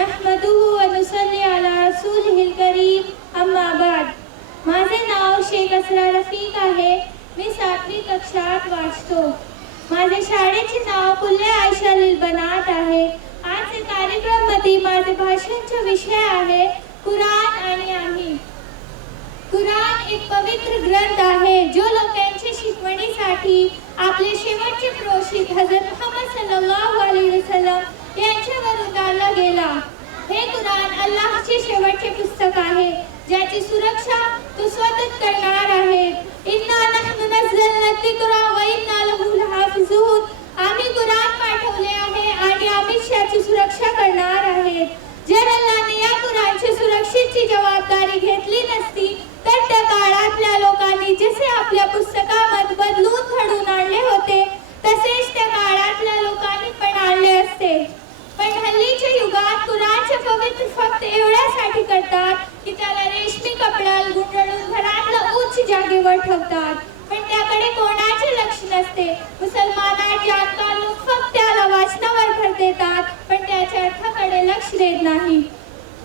नहमदुहु व नुसल्ली अला रसूलिहिल करीम अम्मा बाद। माझे नाव शेख असरा रफीक आहे। मी 7वी कक्षात वाचतो। माझे शाळेचे नाव कुल्ले आयशा लिल बनात आहे। आजच्या कार्यक्रमामध्ये माझे भाषणाचा विषय आहे कुराण आणि आम्ही। कुराण एक पवित्र ग्रंथ आहे जो लोकांच्या शिकवणीसाठी आपले शेवटचे प्रोषित हजरत मुहम्मद सल्लल्लाहु अलैहि वसल्लम यांच्यावर उतारला गेला। हे कुराण अल्लाहचे शेवटचे पुस्तक आहे ज्याची सुरक्षा तो स्वतःच करणार आहे। इन्ना नहनु नज़्ज़लना ज़िक्रा व इन्ना लहू लहाफिझून। आम्ही कुराण पाठवले आहे आणि आम्ही त्याची सुरक्षा करणार आहे। जर अल्लाहने या कुराणची सुरक्षेची जबाबदारी घेतली नसती तर त्या काळातल्या लोकांनी जसे आपल्या पुस्तकामध्ये बदलून घडवून आणले होते तसेच त्या काळातल्या लोकांनी पण आणले असते। पण हल्लीच्या युगात कुराणचे पवित्र फक्त एवढ्यासाठी करतात की त्याला रेशमी कपड्याला गुंडाळून घरातल्या उच्च जागेवर ठेवतात, पण त्याकडे कोणाचे लक्ष नसते। मुसलमानांचे आजकाल लोक फक्त त्याला वाचनावर भर देतात पण त्याच्या अर्थाकडे लक्ष देत नाही।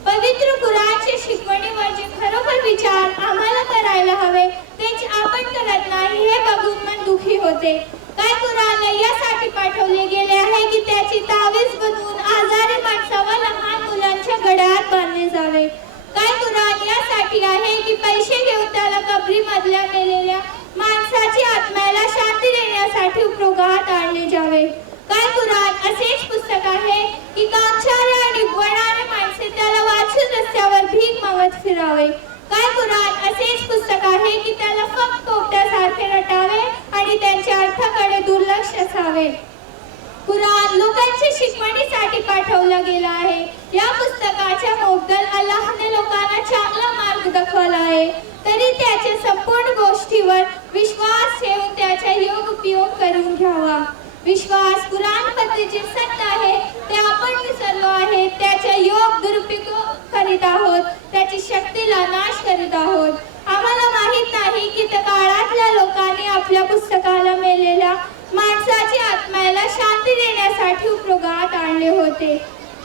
पवित्र कुराणच्या शिकवणीवर जे खरोखर विचार आम्हाला करायला हवे तेच आपण करत नाही हे बघून मन दुखी होते। काय कुराणला यासाठी पाठवले गेले आहे की त्याची तावीज बनवून आजारी माणसावर लहान मुलांच्या गळ्यात बांधले जावे। काय कुराण यासाठी आहे की पैसे घेऊन त्याला कबरीमधल्या मेलेल्या माणसाची आत्म्याला शांती देण्यासाठी उपयोगात आणले जावे। काय कुराण असेच पुस्तक आहे की कामचारी आणि गुणारे माणसे त्याला वाचून रस्त्यावर भीक मागत फिरावे। काय कुराण असेच पुस्तक आहे की त्याला फक्त पोपट्यासारखे रटावे आणि त्यांच्या अर्थाकडे दुर्लक्ष असावे। कुराण लोकांच्या शिकवणीसाठी पाठवलं गेलं आहे। या पुस्तकाच्या मोबदल अल्लाहने लोकांना चांगला मार्ग दाखवला आहे, तरी त्याच्या संपूर्ण गोष्टीवर विश्वास ठेवून त्याचा योग्य उपयोग करून घ्यावा। विश्वास कुराणमध्ये जे सत्य आहे ते आपण विसरलो आहे, त्याचा योग्य दुरुपयोग करीत आहोत, त्याची शक्तीला नाश करीत आहोत। आम्हाला माहित नाही की त्या काळातल्या लोकांनी आपल्या पुस्तकाला मेलेल्या माणसाची आत्म्याला शांती देण्यासाठी उपयोगात आणले होते,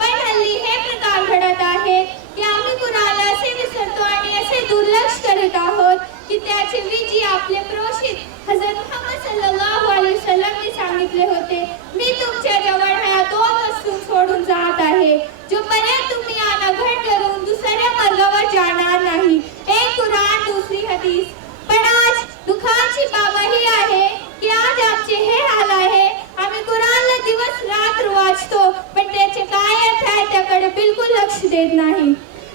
पण हल्ली हे प्रकार घडत आहे की आम्ही कुराणला असे विसरतो आणि असे दुर्लक्ष करीत आहोत की त्याचे विजी आपले प्रोषित हजरत मुहम्मद सल्लल्लाहु अलैहि वसल्लम सांगितले होते, मी तुमच्या जवळ ह्या 2 वस्तू सोडून जात आहे जोपर्यंत तुम्ही यांना घट करून दुसऱ्या मार्गावर जाणार नाही, एक कुराण दुसरी हदीस। पण आज दुःखाची बाब ही आहे की आज आमचे हे हाल आहे, आम्ही कुराणला दिवस रात्र वाचतो पण त्याचे काय अर्थ आहे त्याकडे बिलकुल लक्ष देत नाही,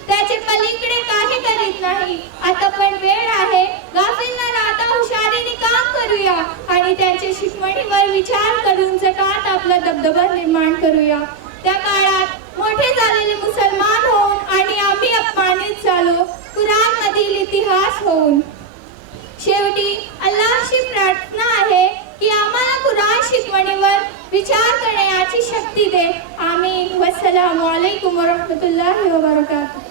त्याचे पलीकडे काही करीत नाही। आता पण वेळ आहे, गाफील न राहता हुशारीने काम करूया आणि त्यांच्या शिकवणीवर विचार करून जगात आपला दबदबा निर्माण करूया। त्या काळात मोठे झालेले मुसलमान होऊन आणि आम्ही अपमानित झालो कुराण मधील इतिहास होऊन। शेवटी अल्लाहची प्रार्थना आहे की आम्हाला कुराण शिकवणीवर विचार करण्याची शक्ती दे। आमीन। वस्सलामु अलैकुम व रहमतुल्लाहि व बरकातुहू।